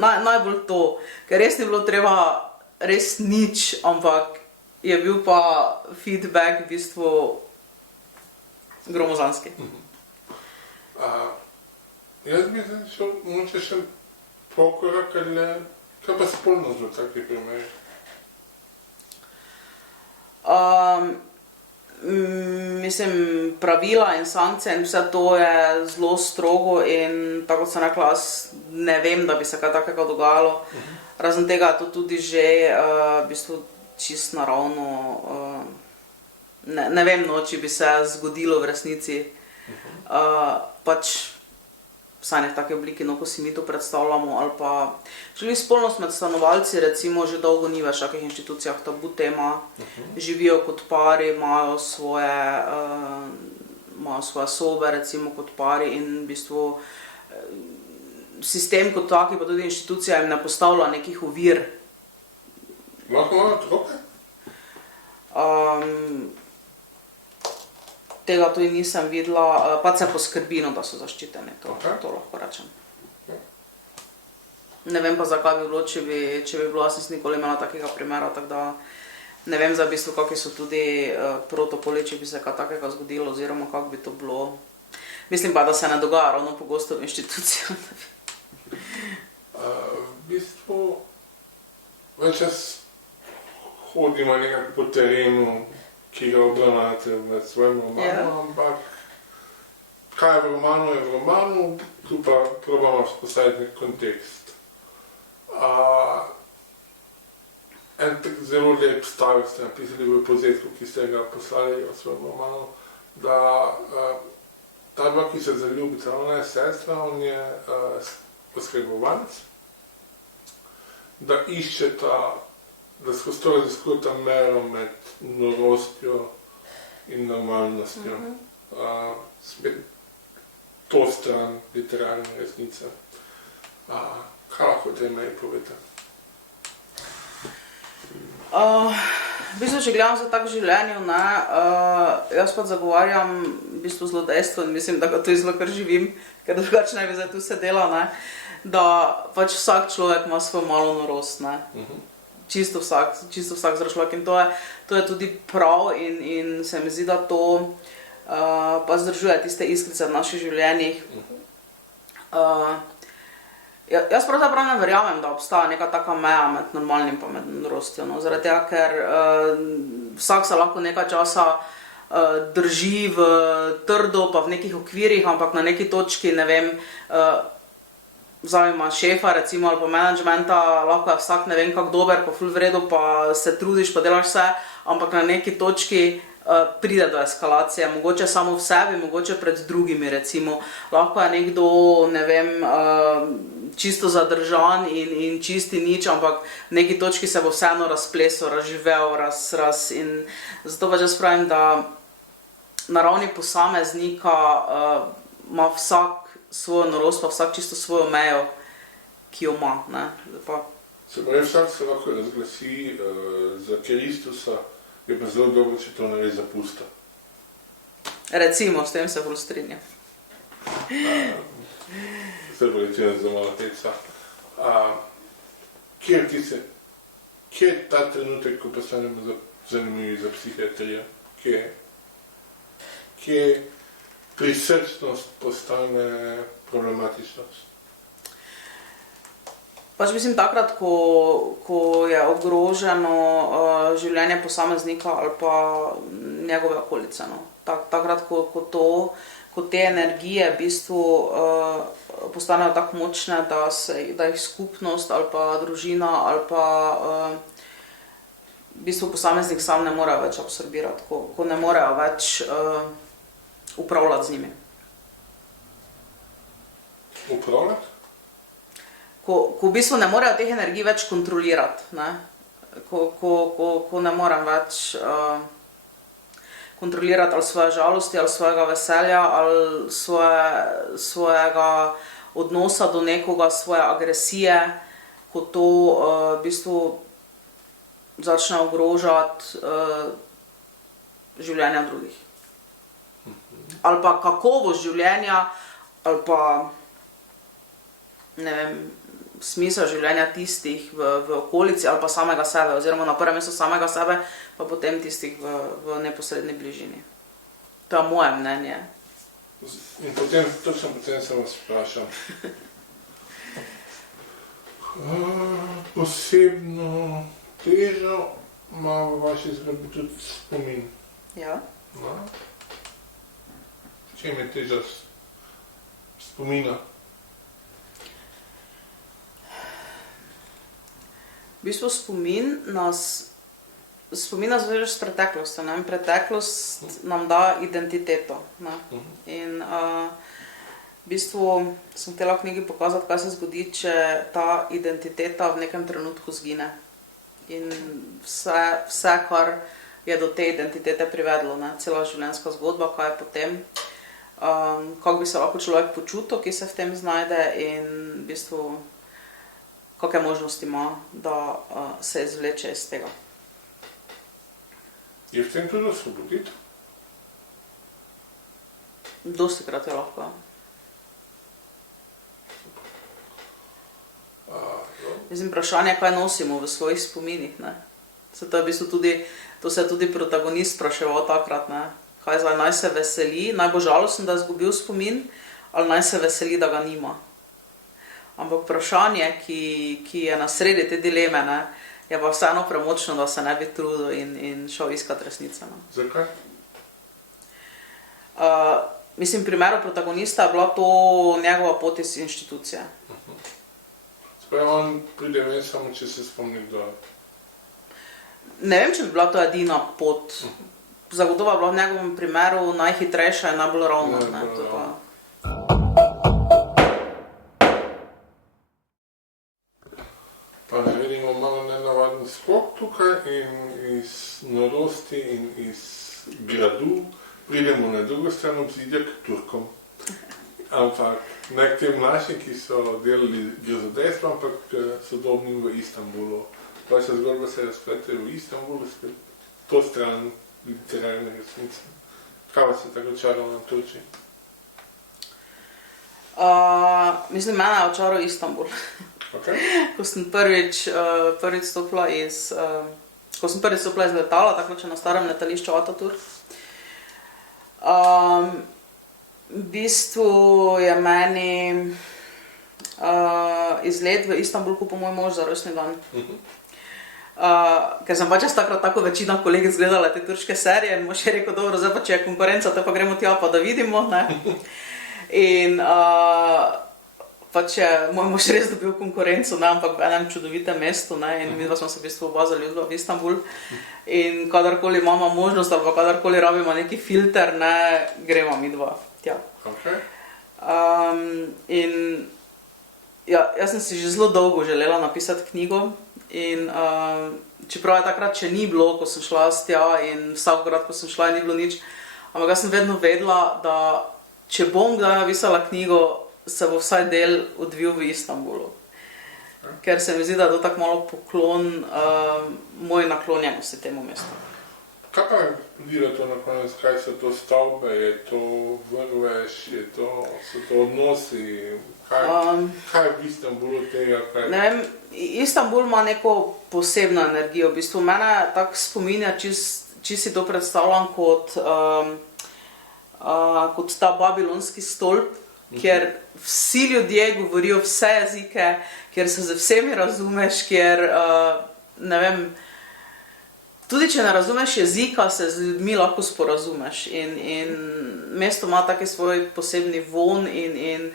Najbolj to, ker res ni bilo treba res nič, ampak je bil pa feedback v bistvu gromozanski. Jaz bi šel mogoče še pokorak, kaj pa spolnost v takih primerih? Mislim, pravila in sankcije in vse to je zelo strogo in tako kot sem rekla, jaz ne vem, da bi se kaj takega dogajalo. Razen tega je to tudi že v bistvu čist naravno, ne vem, no, če bi se zgodilo v resnici, pač vsaj ne v take obliki, no, ko si mi to predstavljamo, ali pa spolnost med stanovalci, recimo, že dolgo ni več v takih inštitucijah tabu tema, živijo kot pari, imajo svoje sobe, recimo, kot pari in v bistvu sistem kot taki, pa tudi inštitucija jim ne postavlja nekih ovir. Lahko imajo otroke? Tega tudi nisem videla, pa se poskrbi, no, da so zaščiteni, to lahko rečem. Ne vem pa, zakaj bi bilo, če bi bilo, jaz nisem nikoli imela takega primera, tako da ne vem za v bistvu, kakvi so tudi protokoli, če bi se kaj takega zgodilo, oziroma kako bi to bilo. Mislim pa, da se ne dogaja ravno pogosto v inštitucijah. V bistvu več čas hodimo nekako po terenu, ki ga obravnavate v svojem romanu, ampak kaj je v romanu, tu pa probamo vzpostaviti nek kontekst. En tak zelo lep stavek ste napisali v povzetku, ki ste ga poslali v svojem romanu, da ta dva, ki se zaljubita, ona je sestra, on je oskrbovanec, da iščeta, da skozi to raziskujeta mero med norostjo in normalnostjo. Spet to stran literarne resnice. Kaj lahko o tem meji povete? V bistvu, če gledam za tako življenju, jaz pa zagovarjam v bistvu zlodejstvo in mislim, da ga tudi zelo kar živim, ker drugače ne bi zdaj tu sedela, da pač vsak človek ima svojo malo norost, čisto vsak človek in to je tudi prav in se mi zdi, da to pa zdržuje tiste iskrice v naših življenjih. Jaz pravzaprav ne verjamem, da obstaja neka taka meja med normalnim pa med norostjo, zaradi tega, ker vsak se lahko nekaj časa drži v trdo pa v nekih okvirih, ampak na neki točki, ne vem, vzamemo šefa recimo ali pa menedžmenta, lahko je vsak ne vem kak dober, pa ful v redu, pa se trudiš, pa delaš vse, ampak na neki točki pride do eskalacije, mogoče samo v sebi, mogoče pred drugimi recimo. Lahko je nekdo, ne vem, čisto zadržan in čisti nič, ampak v neki točki se bo vseeno razplesal, razživel, in zato pa jaz pravim, da na ravni posameznika ima vsak svojo norost, pa vsak čisto svojo mejo, ki jo ima. Se pravi, vsak se lahko razglasi za Kristusa, je pa zelo dobro, če to ne res zapusta. Recimo, s tem se bolj strinjam. Se pravi, za malo heca. Kje je ta trenutek, ko postanemo zanimivi za psihiatrijo? Kje prisrčnost postane problematičnost? Pač mislim, takrat, ko je ogroženo življenje posameznika ali pa njegove okolice. Takrat, ko te energije v bistvu postanejo tako močne, da jih skupnost ali pa družina ali pa v bistvu posameznik sam ne more več absorbirati, ko ne morejo več upravljati z njimi. Upravljati? Ko v bistvu ne morejo teh energij več kontrolirati, ko ne morem več kontrolirati ali svoje žalosti, ali svojega veselja, ali svojega odnosa do nekoga, svoje agresije, ko to v bistvu začne ogrožati življenja drugih. Ali pa kakovost življenja, ali pa ne vem, smisel življenja tistih v okolici ali pa samega sebe, oziroma na prvem mestu samega sebe, pa potem tistih v neposredni bližini. To je moje mnenje. In točno potem se vas vprašam. Posebno težo ima v vaši zgodbi tudi spomin. Ja. Čem je teža spomina? V bistvu spomin nas veže s preteklostjo. Preteklost nam da identiteto. In v bistvu sem htela v knjigi pokazati, kaj se zgodi, če ta identiteta v nekem trenutku zgine. In vse kar je do te identitete privedlo, cela življenjska zgodba, kaj je potem, kako bi se lahko človek počutil, ki se v tem znajde in v bistvu kakšne možnosti ima, da se izvleče iz tega. Je v tem tudi osvoboditi? Dostikrat je lahko. Mislim, vprašanje, kaj nosimo v svojih spominih. To se je tudi protagonist spraševal takrat. Kaj zdaj, naj se veseli, naj bo žalosten, da je izgubil spomin, ali naj se veseli, da ga nima. Ampak vprašanje, ki je na sredi te dileme, je pa vseeno premočno, da se ne bi trudil in šel iskati resnice. Zakaj? mislim, v primeru protagonista je bila to njegova pot iz inštitucije. Spravi, on pride ven samo, če se spomni, kdo je. Ne vem, če bi bila to edina pot. Zagotovo je bila v njegovem primeru najhitrejša in najbolj ravna. Pa ne vidimo malo nenavaden skok tukaj in iz norosti in iz gradu pridemo na drugo stran obzidja k Turkom. Ampak ne k tem našim, ki so delali grozodejstvo, ampak k sodobnim v Istanbulu. Vaša zgodba se razplete v Istanbulu, spet to stran literarne resnice. Kaj vas je tako očaralo na Turčiji? Mislim, mene je očaral Istanbul. Okay. Ko sem prvič stopila iz letala, tako na starem letališču Ataturk. V bistvu je meni izlet v Istanbul kupil moj mož za rojstni dan. Ker sem pač takrat tako večina kolegic gledala te turške serije in mož je rekel, dobro, zdaj pa če je konkurenca, te pa gremo tja pa da vidimo. Ne? In pač je moj mož res dobil konkurenco, ne, ampak v enem čudovitem mestu, ne, in midva smo se v bistvu oba zaljubila v Istanbul. In kadarkoli imamo možnost ali pa kadarkoli rabimo neki filter, ne, gremo midva tja. Okay. In ja, jaz sem si že zelo dolgo želela napisati knjigo in čeprav je takrat še ni bilo, ko sem šla tja in vsakokrat, ko sem šla, ni bilo nič, ampak jaz sem vedno vedela, da če bom kdaj napisala knjigo, se bo vsaj del odvil v Istanbulu. Ker se mi zdi, da je to tako malo poklon moje naklonjenosti temu mestu. Kaj pa je to naklonjenost? Kaj so to stavbe? Je to vrvež? So to odnosi? Kaj je v Istanbulu tega? Ne vem, Istanbul ima neko posebno energijo. V bistvu mene tako spominja, če si to predstavljam kot ta babilonski stolp, kjer vsi ljudje govorijo vse jezike, kjer se z vsemi razumeš, kjer, ne vem, tudi če ne razumeš jezika, se z ljudmi lahko sporazumeš. In mesto ima taki svoj posebni von in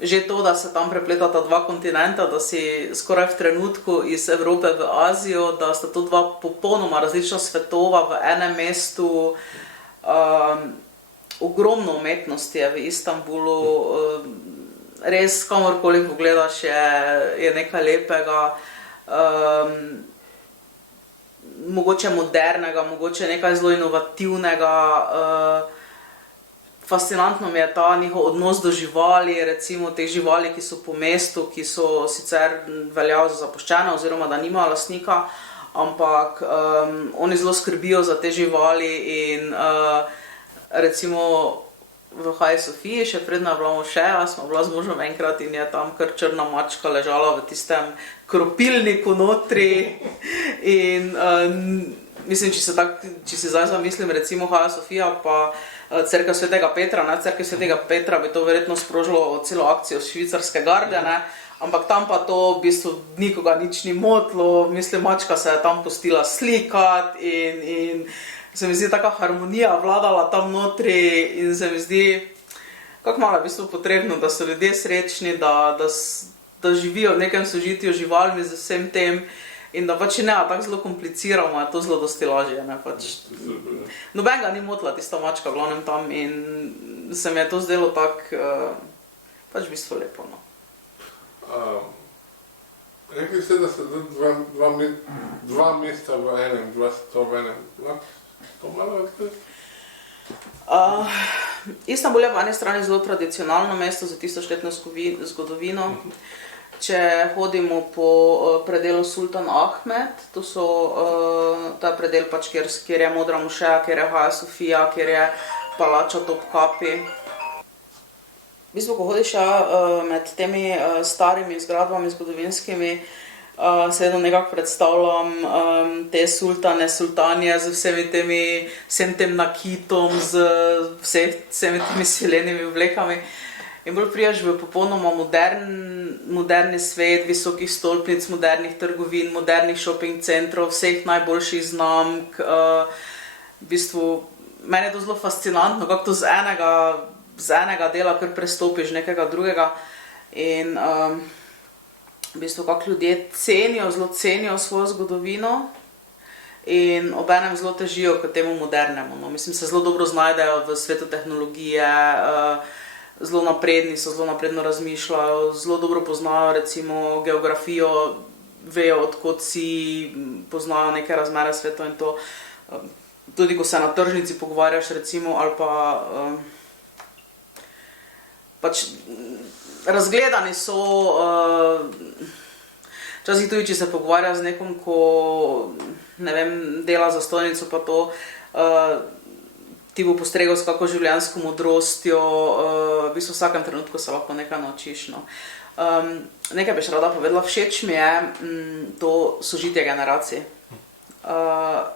že to, da se tam prepletata dva kontinenta, da si skoraj v trenutku iz Evrope v Azijo, da sta to dva popolnoma različna svetova v enem mestu. Ogromno umetnosti je v Istanbulu, res kamorkoli pogledaš je nekaj lepega, mogoče modernega, mogoče nekaj zelo inovativnega. Fascinantno mi je ta njihov odnos do živali, recimo teh živali, ki so po mestu, ki so sicer veljajo za zapuščene oziroma da nimajo lastnika, ampak oni zelo skrbijo za te živali in recimo v Haji Sofiji, še predna je bila mošeja, smo bila z možom enkrat in je tam kar črna mačka ležala v tistem kropilniku notri in mislim, če si zdaj zamislim recimo Haja Sofija pa Cerkev Svetega Petra, ne, Cerkev Svetega Petra bi to verjetno sprožilo celo akcijo švicarske garde, ne, ampak tam pa to v bistvu nikoga nič ni motilo, mislim, mačka se je tam pustila slikati in se mi zdi taka harmonija vladala tam notri in se mi zdi, kako malo je v bistvu potrebno, da so ljudje srečni, da živijo v nekem sožitju živalmi z vsem tem in da pač ne, tako zelo kompliciramo, je to zelo dosti lažje, ne, pač. Nobenega ni motila tista mačka v glavnem tam in se mi je to zdelo tako, pač v bistvu lepo, no. Rekli ste, da so dva mesta v enem, dva svetova v enem. To malo odkriti? Istanbul je po eni strani zelo tradicionalno mesto za tisočletno zgodovino. Če hodimo po predelu Sultan Ahmed, to je predel, pač, kjer je Modra mošeja, kjer je Haja Sofija, kjer je palača Topkapi. V bistvu, ko hodiš med temi starimi zgradbami zgodovinskimi, se vedno nekako predstavljam te sultane, sultanje z vsem tem nakitom, z vsemi temi svilenimi oblekami. In bolj prijaš v popolnoma moderni svet, visokih stolpnic, modernih trgovin, modernih shopping centrov, vseh najboljših znamk. V bistvu meni je to zelo fascinantno, kako to z enega dela kar prestopiš nekega drugega in v bistvu kako ljudje zelo cenijo svojo zgodovino in obenem zelo težijo k temu modernemu. No. Mislim, se zelo dobro znajdejo v svetu tehnologije, zelo napredni so, zelo napredno razmišljajo, zelo dobro poznajo recimo geografijo, vejo, odkot si, poznajo neke razmere sveta in to. Tudi ko se na tržnici pogovarjaš recimo, ali pa pač razgledani so, včasih tudi, če se pogovarja z nekom, ko ne vem, dela za stojnico pa to, ti bo postregel s kako življenjsko modrostjo, v bistvu v vsakem trenutku se lahko nekaj naučiš. No. Nekaj bi še rada povedala, všeč mi je to sožitje generacij.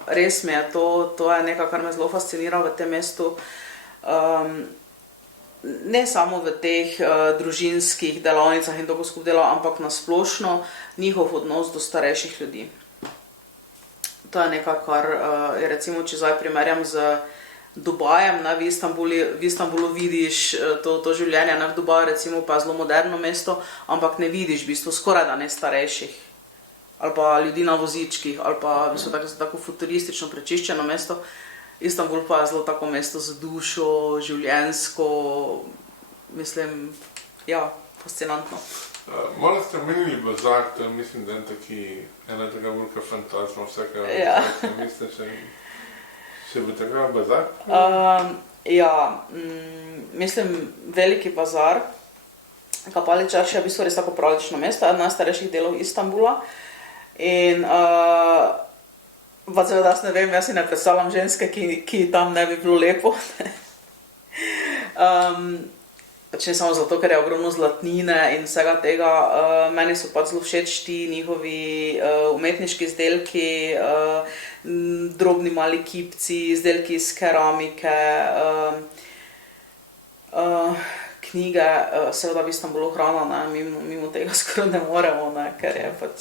Res mi je, to je nekaj, kar me zelo fascinira v tem mestu. Ne samo v teh družinskih delavnicah in to, ko skupaj dela, ampak na splošno njihov odnos do starejših ljudi. To je nekaj, kar je recimo, če zdaj primerjam z Dubajem, ne, v Istanbulu vidiš to življenje, ne, v Dubaju recimo pa je zelo moderno mesto, ampak ne vidiš v bistvu skoraj da ne starejših, ali pa ljudi na vozičkih, ali pa v bistvu tako futuristično prečiščeno mesto. Istanbul pa je zelo tako mesto z dušo, življenjsko, mislim, ja, fascinantno. Malo ste omenili bazar, to je mislim, da je ena taka velika fantazma vsakega, Ja. Mislite, še bo taka bazar? Ja, mislim, veliki bazar, Kapali čaršija je v bistvu res tako pravlično mesto, ena najstarejših delov Istanbula in pa seveda jaz ne vem, jaz si ne predstavljam ženske, ki tam ne bi bilo lepo. Pač ne samo zato, ker je ogromno zlatnine in vsega tega, meni so pač zelo všeč ti njihovi umetniški izdelki, drobni mali kipci, izdelki iz keramike, knjige, seveda v Istanbulu hrana, ne, mimo tega skoraj ne moremo, ne, ker je pač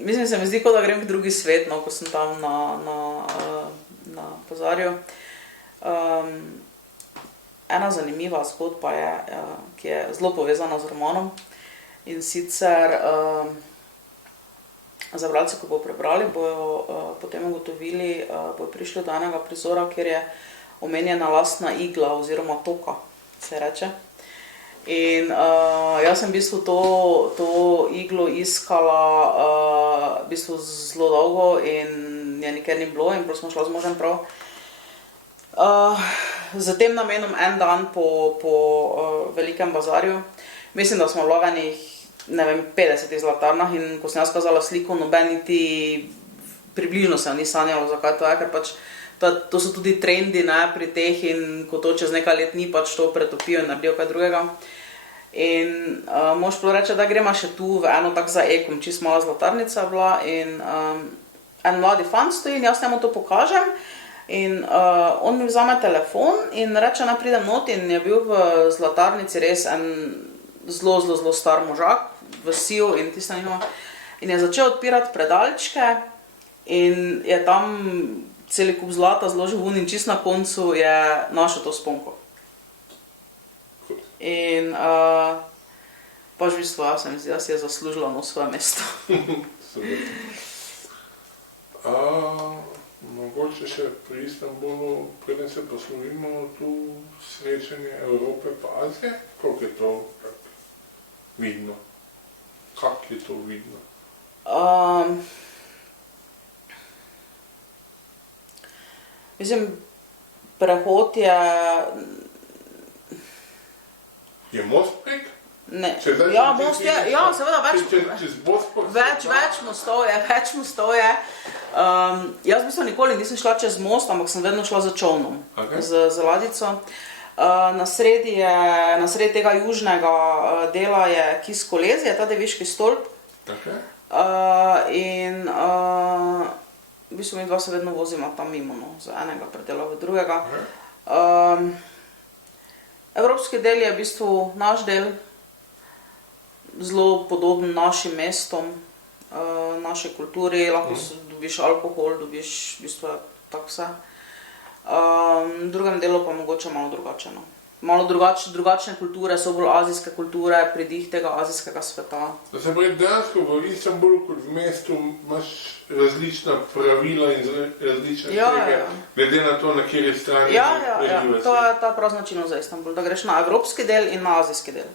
mislim, se mi zdi, kot da grem v drugi svet, no, ko sem tam na bazarju. Ena zanimiva zgodba je, ki je zelo povezana z romanom in sicer za bralce, ko bodo prebrali, bojo potem ugotovili, bojo prišli do enega prizora, kjer je omenjena lastna igla oziroma toka, se reče. In jaz sem v bistvu to iglo iskala v bistvu zelo dolgo in je nikjer ni bilo in smo šla z možem prav z tem namenom en dan po velikem bazarju. Mislim, da smo bila v enih, ne vem, 50 zlatarnah in ko sem jaz kazala sliko, noben niti približno se ni sanjalo, zakaj to je, ker pač to so tudi trendi, ne, pri teh in ko to čez nekaj let ni, pač to pretopijo in naredijo kaj drugega. In mož prav reče, da gremo še tu v eno tak za ekom, čist mala zlatarnica je bila in en mladi fant stoji in jaz njemu to pokažem in on mi vzame telefon in reče, naj pridem not in je bil v zlatarnici res en zelo star možak v siju in tista njihova in je začel odpirati predalčke in je tam celi kup zlata zložil ven in čist na koncu je našel to sponko. In pač v bistvu jaz se mi zdi, da si je zaslužila na svoje mesto. Mogoče še pri Istanbulu, preden se poslovimo tu srečanje Evrope pa Azije, koliko je to vidno? Kak je to vidno? Mislim, prehod je... Je most prek? Ne, ja, most je, ja, seveda več mostov je. Jaz v bistvu nikoli nisem šla čez most, ampak sem vedno šla za čolnom, z ladico. Na sredi tega južnega dela je kis Kolezije, ta Deviški stolp. In v bistvu mi dva se vedno vozimo tam mimo, no, z enega predela v drugega. Evropski del je v bistvu naš del, zelo podoben našim mestom, naši kulturi, lahko dobiš alkohol, dobiš v bistvu tako vse. V drugem delu pa mogoče malo drugače. No. Malo drugačne kulture, so bolj azijske kulture, pridih tega azijskega sveta. Da se pravi, dejansko v Istanbulu kot v mestu imaš različna pravila in različne stege, glede na to, na kjeri strani preživaš. To je ta prav značilnost za Istanbul, da greš na evropski del in na azijski del.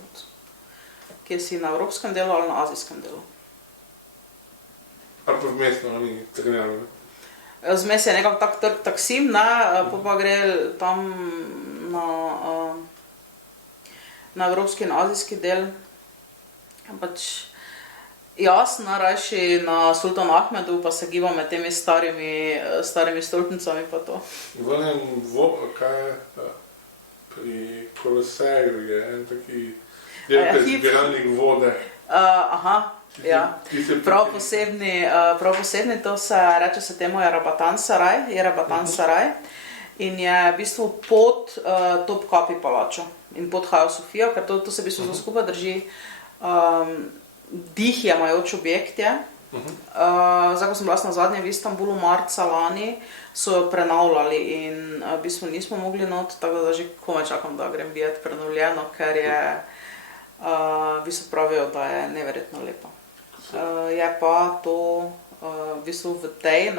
Kje si na evropskem delu ali na azijskem delu. Ali pa vmesno, ni trenjalo, ne? Zmes je nekako tak trg Taksim, ne, pa gre tam na evropski in azijski del. Pač jaz najrajši na Sultan Ahmedu pa se gibam med temi starimi stolpnicami pa to. Kaj je pri Koloseju je en taki zbiralnik vode. Aha. Ja, prav posebni to se reče se temu Jerebatan Saraj in je v bistvu pod Topkapi palačo in pod Hajo Sofijo, ker to se v bistvu skupaj drži. Dih jemajoč objekt je. Zdaj, ko sem bila nazadnje v Istanbulu marca lani, so jo prenavljali in v bistvu nismo mogli not, tako da že komaj čakam, da grem videti prenovljeno, ker je v bistvu pravijo, da je neverjetno lepo. Je pa to v bistvu v tej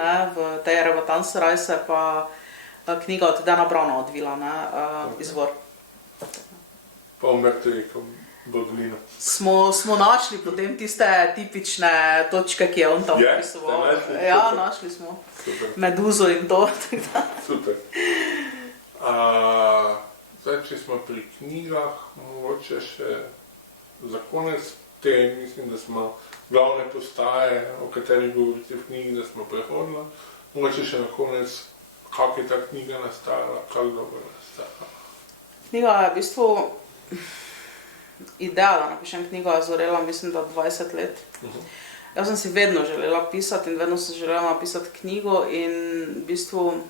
Jerebatan Saraj se pa knjiga od Dana Browna odvila, izvor. Pa v Mrtveku Bodolino. Smo našli potem tiste tipične točke, ki je on tam opisoval. Ja, našli smo. Super. Meduzo in to. Super. Zdaj, če smo pri knjigah, mogoče še za konec mislim, da smo glavne postaje, o katerih govorite v knjigi, da smo prehodili. Mogoče še na konec, kako je ta knjiga nastala, kako dobro je nastala. Knjiga je v bistvu ideja, da napišem knjigo, je zorela, mislim, da 20 let. Jaz sem si vedno želela pisati in vedno sem želela napisati knjigo in v bistvu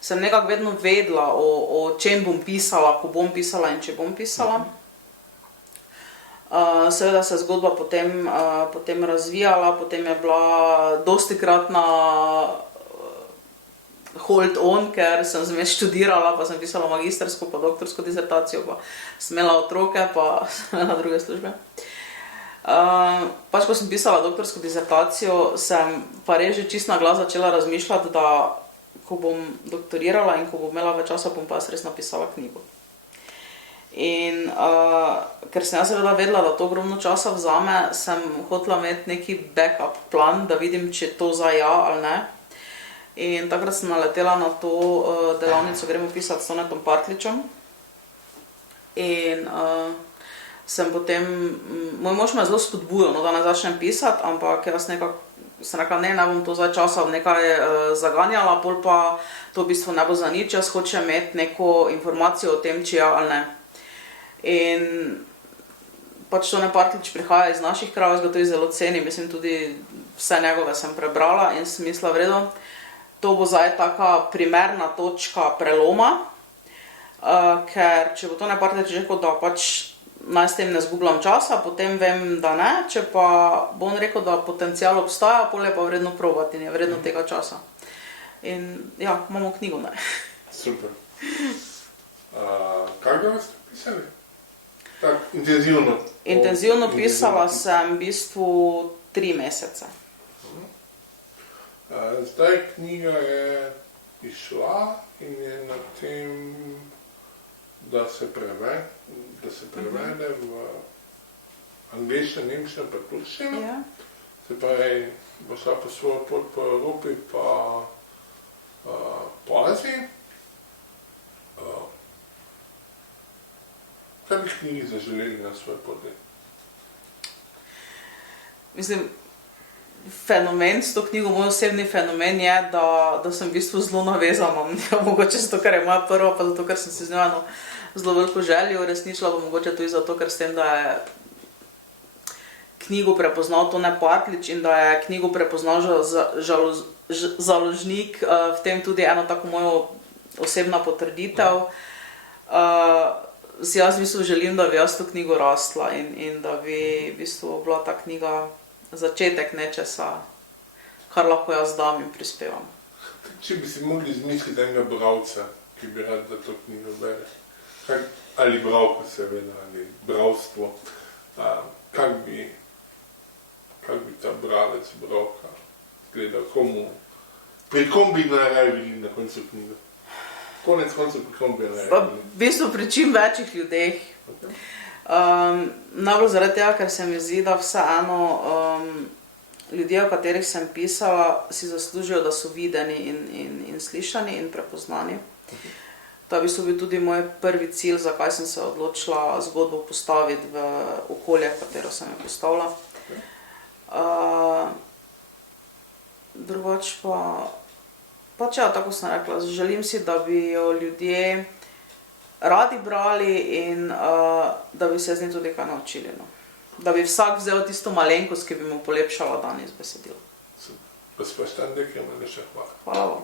sem nekako vedno vedela, o čem bom pisala, ko bom pisala in če bom pisala. Seveda se je zgodba potem razvijala, potem je bila dostikratna hold on, ker sem zmes študirala, pa sem pisala magistersko, pa doktorsko disertacijo, pa sem imela otroke, pa sem imela druge službe. Pač, ko sem pisala doktorsko disertacijo, sem pa res že čisto na glas začela razmišljati, da ko bom doktorirala in ko bom imela več časa, bom pa res napisala knjigo. In ker sem jaz seveda vedela, da to ogromno časa vzame, sem hotela imeti neki backup plan, da vidim, če to za ja ali ne. In takrat sem naletela na to delavnico Gremo pisati s Tonetom Partličem. In sem potem, moj mož me je zelo spodbujal, da ne začnem pisati, ampak jaz nekako sem rekla, ne bom to zdaj časa nekaj zaganjala, pol pa to v bistvu ne bo za nič, jaz hočem imeti neko informacijo o tem, če ja ali ne. In pač Tone Partlič prihaja iz naših krajev, jaz ga tudi zelo cenim, mislim tudi vse njegove sem prebrala in sem mislila, v redu, to bo zdaj taka primerna točka preloma, ker če bo Tone Partlič rekel, da pač naj s tem ne zgubljam časa, potem vem, da ne, če pa bo on rekel, da potencial obstaja, pol je pa vredno probati in je vredno tega časa. In ja, imamo knjigo, ne. Super. Kaj ga ste pisali? Tak, intenzivno. Intenzivno pisala sem v bistvu 3 mesece. Zdaj knjiga je išla in je na tem, da se prevede v angleščino, nemščino pa turščino. Ja. Se pravi, bo šla po svojo pot po Evropi pa po Aziji. Kaj bi knjigi zaželeli na svoje poti? Mislim, fenomen s to knjigo, moj osebni fenomen je, da sem v bistvu zelo navezana. Mogoče zato, ker je moja prva, pa zato, ker sem si z njo zelo veliko željo uresničila, pa mogoče tudi zato, ker s tem, da je knjigo prepoznal Tone Partlič in da je knjigo prepoznal založnik, v tem tudi eno tako mojo osebna potrditev. Jaz v bistvu želim, da bi jaz to knjigo rastla in da bi v bistvu bila ta knjiga začetek nečesa, kar lahko jaz dam in prispevam. Če bi si mogli izmisliti enega bralca, ki bi rad, da to knjigo bere, ali bralka seveda, ali bralstvo, kak bi ta bralec, bralka gledal, pri kom bi najraje bili na koncu knjiga? Konec koncev, pri kom bi najraje bili? V bistvu pri čim večjih ljudeh. Okay. Najbolj zaradi tega, ker se mi zdi, da vseeno ljudje, o katerih sem pisala, si zaslužijo, da so videni in slišani in prepoznani. Okay. To je v bistvu bil tudi moj prvi cilj, zakaj sem se odločila zgodbo postaviti v okolje, v katero sem jo postavila. Drugač pa če, tako sem rekla, želim si, da bi jo ljudje radi brali in da bi se z njim tudi kaj naučili. No. Da bi vsak vzel tisto malenkost, ki bi mu polepšala dan iz besedila. Gospa Štandek, je najlepša hvala. Hvala vam.